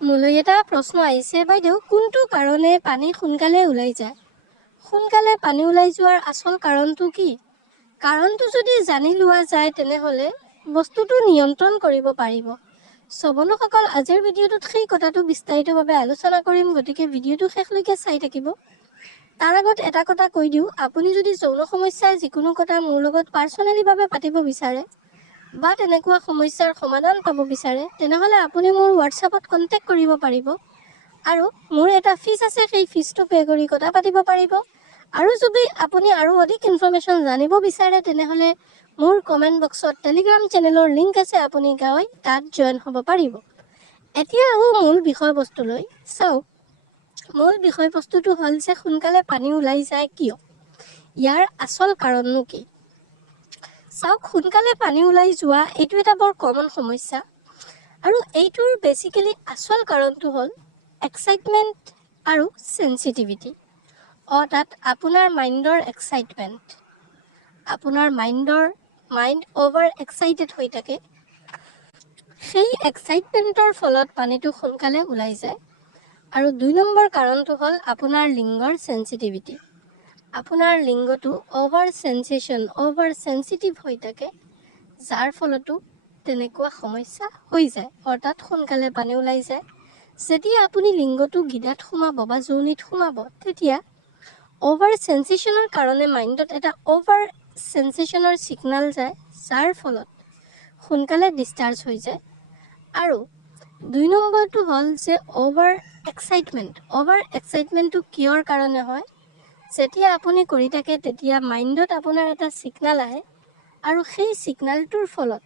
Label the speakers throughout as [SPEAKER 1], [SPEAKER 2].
[SPEAKER 1] মোলৈ এটা প্ৰশ্ন আহিছে বাইদেউ কোনটো কাৰণে পানী সোনকালে ওলাই যায়? সোনকালে পানী ওলাই যোৱাৰ আচল কাৰণটো কি? কাৰণটো যদি জানি লোৱা যায় তেনেহ'লে বস্তুটো নিয়ন্ত্ৰণ কৰিব পাৰিব। শ্ৰৱণসকল আজিৰ ভিডিঅ'টোত সেই কথাটো বিস্তাৰিতভাৱে আলোচনা কৰিম গতিকে ভিডিঅ'টো শেষলৈকে চাই থাকিব। তাৰ আগত এটা কথা কৈ দিওঁ আপুনি যদি যৌন সমস্যাৰ যিকোনো কথা মোৰ লগত পাৰ্চনেলিভাৱে পাতিব বিচাৰে বা তেনেকুৱা সমস্যাৰ সমাধান পাব বিচাৰে তেনেহ'লে আপুনি মোৰ হোৱাটছআপত কণ্টেক্ট কৰিব পাৰিব। আৰু মোৰ এটা ফিজ আছে সেই ফিজটো পে' কৰি কথা পাতিব পাৰিব। আৰু যদি আপুনি আৰু অধিক ইনফৰ্মেশ্যন জানিব বিচাৰে তেনেহ'লে মোৰ কমেণ্ট বক্সত টেলিগ্ৰাম চেনেলৰ লিংক আছে আপুনি গৈ তাত জইন হ'ব পাৰিব। এতিয়া আহোঁ মূল বিষয়বস্তুলৈ। চাওক মূল বিষয়বস্তুটো হ'ল যে সোনকালে পানী ওলাই যায় কিয়? ইয়াৰ আচল কাৰণনো কি? চাওক সোনকালে পানী ওলাই যোৱা এইটো এটা বৰ কমন সমস্যা। আৰু এইটোৰ বেচিকেলি আচল কাৰণটো হ'ল এক্সাইটমেণ্ট আৰু চেঞ্চিটিভিটি অৰ্থাৎ আপোনাৰ মাইণ্ডৰ এক্সাইটমেণ্ট আপোনাৰ মাইণ্ডৰ মাইণ্ড অ'ভাৰ এক্সাইটেড হৈ থাকে। সেই এক্সাইটমেণ্টৰ ফলত পানীটো সোনকালে ওলাই যায়। আৰু দুই নম্বৰ কাৰণটো হ'ল আপোনাৰ লিংগৰ চেঞ্চিটিভিটি আপোনাৰ লিংগটো অ'ভাৰ চেঞ্চেশ্যন অ'ভাৰ চেঞ্চিটিভ হৈ থাকে যাৰ ফলতো তেনেকুৱা সমস্যা হৈ যায়। অৰ্থাৎ সোনকালে পানী ওলাই যায়। যেতিয়া আপুনি লিংগটো গিদাত সোমাব বা যৌনিত সোমাব তেতিয়া অ'ভাৰ চেঞ্চেশ্যনৰ কাৰণে মাইণ্ডত এটা অ'ভাৰ চেঞ্চেশ্যনৰ ছিগনেল যায় যাৰ ফলত সোনকালে ডিছচাৰ্জ হৈ যায়। আৰু দুই নম্বৰটো হ'ল যে অ'ভাৰ এক্সাইটমেণ্ট অ'ভাৰ এক্সাইটমেণ্টটো কিয়ৰ কাৰণে হয়? যেতিয়া আপুনি কৰি থাকে তেতিয়া মাইণ্ডত আপোনাৰ এটা ছিগনেল আহে আৰু সেই ছিগনেলটোৰ ফলত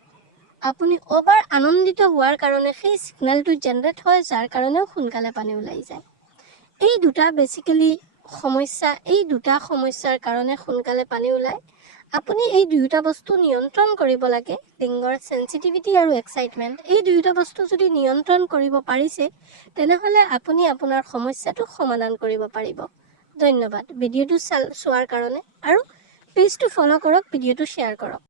[SPEAKER 1] আপুনি অ'ভাৰ আনন্দিত হোৱাৰ কাৰণে সেই ছিগনেলটো জেনেৰেট হয় যাৰ কাৰণেও সোনকালে পানী ওলাই যায়। এই দুটা বেচিকেলি সমস্যা এই দুটা সমস্যাৰ কাৰণে সোনকালে পানী ওলায়। আপুনি এই দুয়োটা বস্তু নিয়ন্ত্ৰণ কৰিব লাগে লিংগৰ চেঞ্চিটিভিটি আৰু এক্সাইটমেণ্ট এই দুয়োটা বস্তু যদি নিয়ন্ত্ৰণ কৰিব পাৰিছে তেনেহ'লে আপুনি আপোনাৰ সমস্যাটো সমাধান কৰিব পাৰিব। ধন্যবাদ। ভিডিঅ'টো চাল চোৱাৰ কাৰণে আৰু পেজটো ফ'ল' কৰক ভিডিঅ'টো শ্বেয়াৰ কৰক।